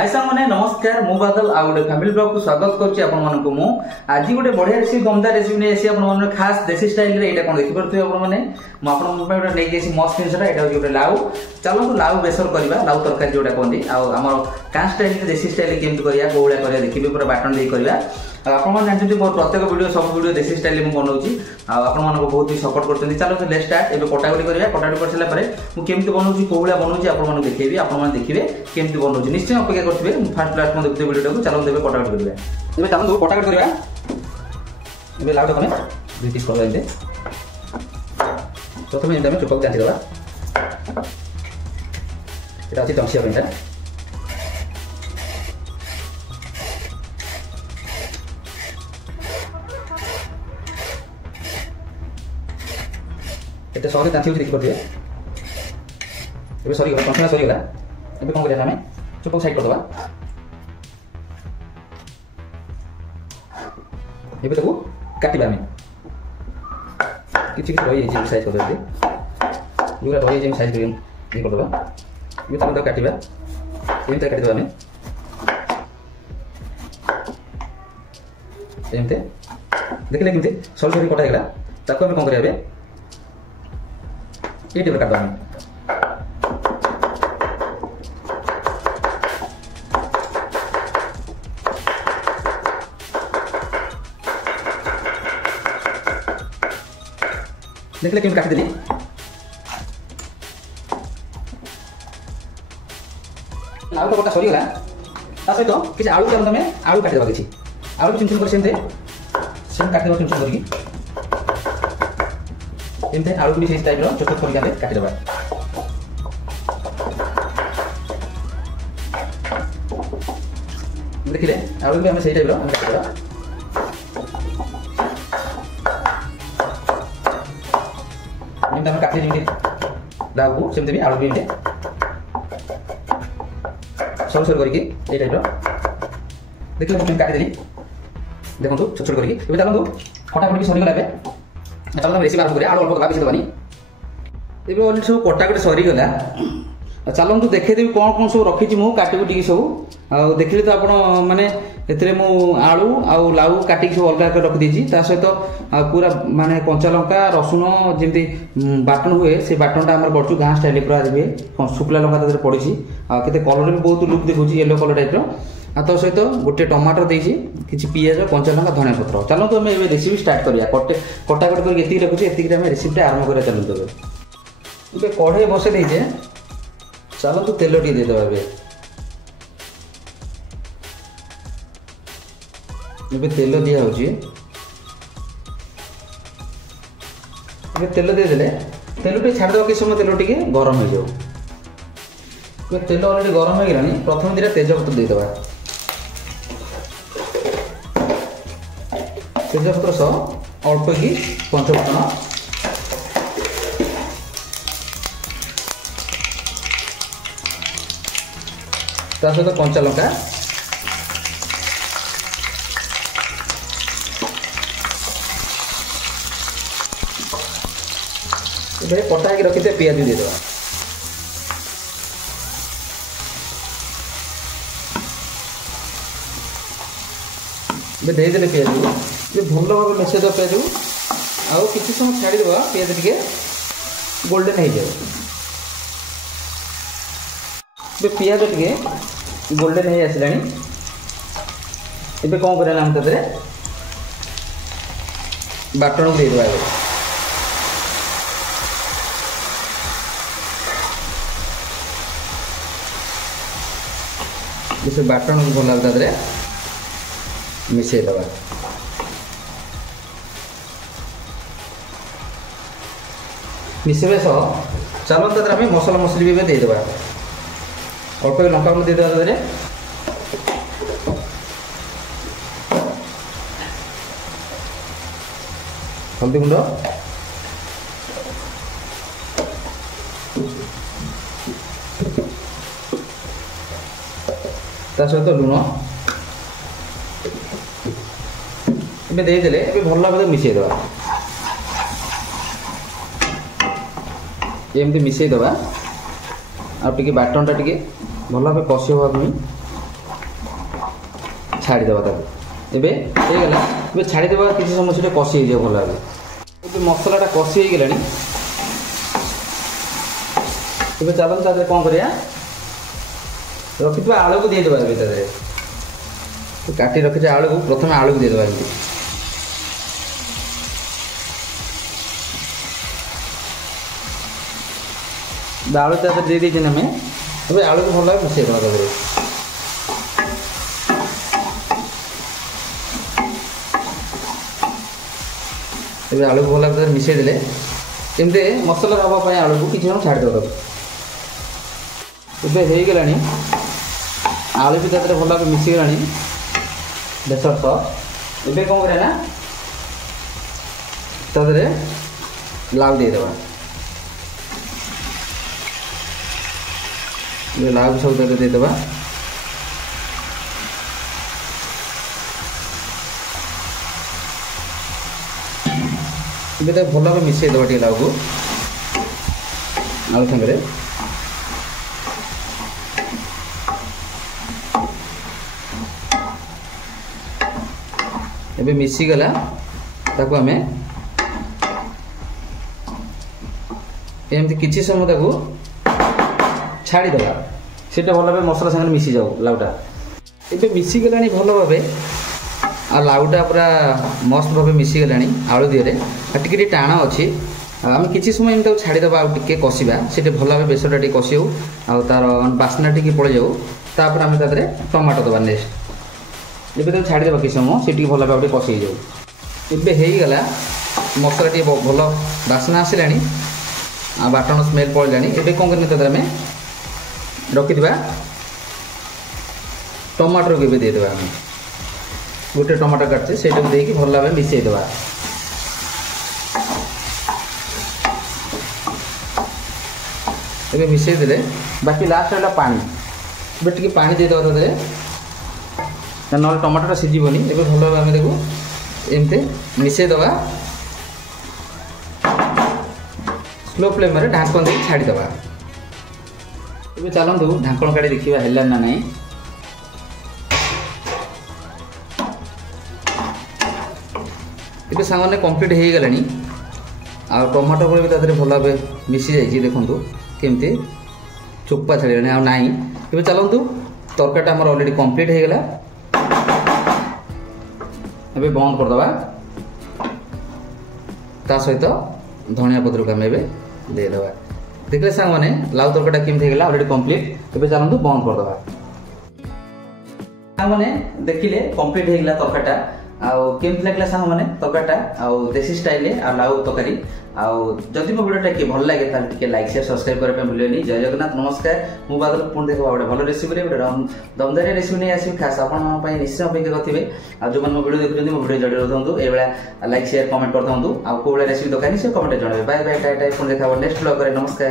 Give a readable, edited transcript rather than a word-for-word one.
हाय सामने नमस्कार मु बादल आ गोटे फैमिली ब्लॉग को स्वागत करछि आपन मन को मु आज गोटे बढ़िया रेसिपी दमदार रेसिपी ने एसी आपन मन खास देसी स्टाइल रे एटा कोन देखि परथि आपन माने मु आपन मन पे नै जेसी मस्त जिनसटा एटा गोटे लाउ चलो तो लाउ बेसर करबा लाउ तरकारी जोटा कोंदी आ हमर का स्टाइल रे देसी स्टाइल केमति करिया कोउला करिया देखिबे पूरा बाटन दे करबा आपण मन जानते मोर प्रत्येक वीडियो सब वीडियो देसी स्टाइल में बनाउछि आपण मन को बहुत ही सपोर्ट करछन चलो तो लेट्स स्टार्ट एबे कोटागुडी करबा कोटागुडी कर सला परे मु केमति बनाउछि कोउला बनाउछि आपण मन देखैबी आपण मन देखिबे केमति बनाउछि निश्चय अपेक्षा करथिबे फर्स्ट क्लास में देखते वीडियो को चलो देबे कोटागुडी करबा एबे चलो कोटागुडी करबा एबे लाउ तने दुई पीस करबा एते प्रथमे एंदा में चुपक जांची देबा एटा अछि टंसिया पेंटा एते सॉरी तांती देखि परथिबे एबे सॉरी कंसना सॉरी गला एबे कोन करिया हमें चुपक साइड कर दबा एबे तको काटिबा हमें किछि रही जे साइज कर दे जोरा रही जे साइज कर कर दबा एबे तको काटिबा एमते काटि दबा हमें एमते देखले किमते सॉरी सॉरी कटा गेला ताको हमें कोन करिया बे ये टेबल काट हमें देखले केम काट देली लाउ तो कोटा सरी गला ता सहित किछ आलू के तमे आलू काट देबा किछि आलू चिम चिम कर सेमते सेम काट देबा चिम चिम करकी एमते आलू भी सेम टाइप रो छोट छोट करके काट देबा देखिले आलू भी हम सेम टाइप रो हम काट देबा एमते हम काट देबी लाउ को सेमते भी आलू भी एमते सब सब करके ए टाइप रो देखिले हम काट देली देखो तो छोट छोट करके एबे चलो फटाफट भी सरी गला बे चलो हम रेसिपी आरंभ करिया आलू अल्प दबा बेसी दबानी एबे ऑलरेडी सब कोटा कोटे सरी गला चलो हम तो देखे देबी कोन कोन सब रखी छी मु काटी कुटी सब आ देखिले तो आपण माने एतरे मु आलू आ लाउ काटी सब अलगा कर रख दीची ता सहित पूरा माने कंचा लंका रसुन जेंती बाटन हुए से बाटनटा हमर बडचू गां स्टाइल पूरा देबे सुकला लंका तरे पड़ीची आ केते कलर भी बहुत लुक देखुची येलो कलर टाइप रो आ तो सहित गोटे टमाटर देइची किछि पियाज कंचा लंका धनिया पत्र चलो तो हमें रेसिपी स्टार्ट करिया कटा कट करके एति रखुची एति हम रेसिपी आरंभ करिया चलो तो एबे कढ़ाई बसे देइजे चलो तो तेल टी दे देबा एबे तेल दिया होची एबे तेल दे देले तेल टी छाड़ दो कि समय तेल टी गरम हो जाओ एबे तेल ऑलरेडी गरम हो गेलानी प्रथम दिरा तेजपत्र दे देबा तेजपत्र सह अल्प की पंचफुटन ता सहित कंचा लंका एबे कटा के रखिते पियाज दे देबा बे दे देले पियाज ये भलो भाबे मिसे दो पियाज आउ किछि समय छाडी देबा पियाज टिके गोल्डन हो जाए बे पियाज टिके गोल्डन हो आसलानी एबे कोन करला हम तरे बाटन दे देबा जैसे बाटन भल लगे मिसे दबा मिसेबे सह चलो तदर हमें मसला मसली भी दे देबा अल्प लंका दे देबा तदरे हल्दी गुंड ता सहित लुण एबे दे देले एबे भल भाबे मिसे देबा एमती मिसई दबा आ टिके बाटनटा टिके भल भाव कषि होगा छाड़ीदेवा एबे गला एबे छाड़ीदेवा किसी समय से कषि हो भल भाव एबे मसलाटा कषि हो गलानी एबे चलन ता कौन करिया रखिथिबा आलू को दे देबा एबे तादरे तो काटी रखिथे आलू को प्रथम आलू को दे देबा एबे आलू तादरे दे दी जने में एबे आलू को भल मिसै देबा तादरे एबे आलू को भल मिसै देले एमते मसला हवा पय आलू को किछि हम छाड़ देबा एबे हे गलानी आलू भी तादरे भल भाव मिसि गलानी बेसर सस एबे कौन करे ना तादरे लाउ दे देबा ये लाउ सब तादरे दे देबा एबे त भल भाव मिसै देबा टी लाउ को आलू संगे एबे मिसी गला ताको हमें एमती किछि समय ताको छाड़ी देबा सेटा भल भाव मसला संगे मिसी जाऊ लाउटा एबे मिसी गलानी भल भाव आ लाउटा पूरा मस्त भाव मिसी गलानी आलू दिहरे आ टिके टाण अछि आम किछि समय एमती छाड़ी देबा आ टिके कसिबा सेटे भल भाव बेसरटा टिके कसिउ आ तार बास्ना टिके पळे जाऊ तापर हम तादरे टमाटो देबा नेक्स्ट एबे तो छाड़ी देबा कि समय से भल भाव कषि जाऊ एबे हे गला मसला टी भल बास्ना आसिलानी आ बाटन स्मेल पड़लानी एबे कौन करनी तदर में रखिथिबा टमाटर को दे देबा हम गोटे टमाटर काटचे सेटा को देकी भल भाव मिसै देबा एबे मिसै देले बाकी लास्ट वाला पानी एबे टिके पानी दे देबा तदरे ना टमाटर सीझीबनी एबे भल भाव आम देखो एमते मिसै देबा स्लो फ्लेम रे ढाकन दे छाड़ी देबा एबे चलंतु ढाकन काटी देखिबा हेला ना नहीं एबे सांगने कंप्लीट हे गलानी आ टमाटर को भी तादरे भल भाव मिसी जाई देखंतु केमते चोपा छाड़िलानी आ नाही एबे चलंतु तरकाटा हमर ऑलरेडी कंप्लीट हे गला एबे बंद कर दबा ता सहित धनिया पत्र को हम एबे दे दबा देखले सांग माने लाउ तरकाटा केमते गेला ऑलरेडी कंप्लीट एबे चलंतु बंद कर दबा सांग माने देखिले कंप्लीट हे गेला तरकाटा आउ केमते लागला सांग माने तरकाटा आउ देसी स्टाइल आ लाउ तरकारी आउ जदि मो वीडियोटा के भल लागे ताल टिके लाइक शेयर सब्सक्राइब करे पे भूलियोनी जय जगन्नाथ नमस्कार मु बादल पुन देखबा बडे भल रेसिपी रे दमदारी रेसिपी नै आसी खास आपन पई निश्चय अपेक्षा करथिबे आ जो मन मो वीडियो देखुछन्ती मो वीडियो जडे रहंतु ए बेला लाइक शेयर कमेंट करथंतु आ को बेला रेसिपी दकानी से कमेंट जणाबे बाय बाय टाटा पुन देखबा नेक्स्ट व्लॉग करे नमस्कार।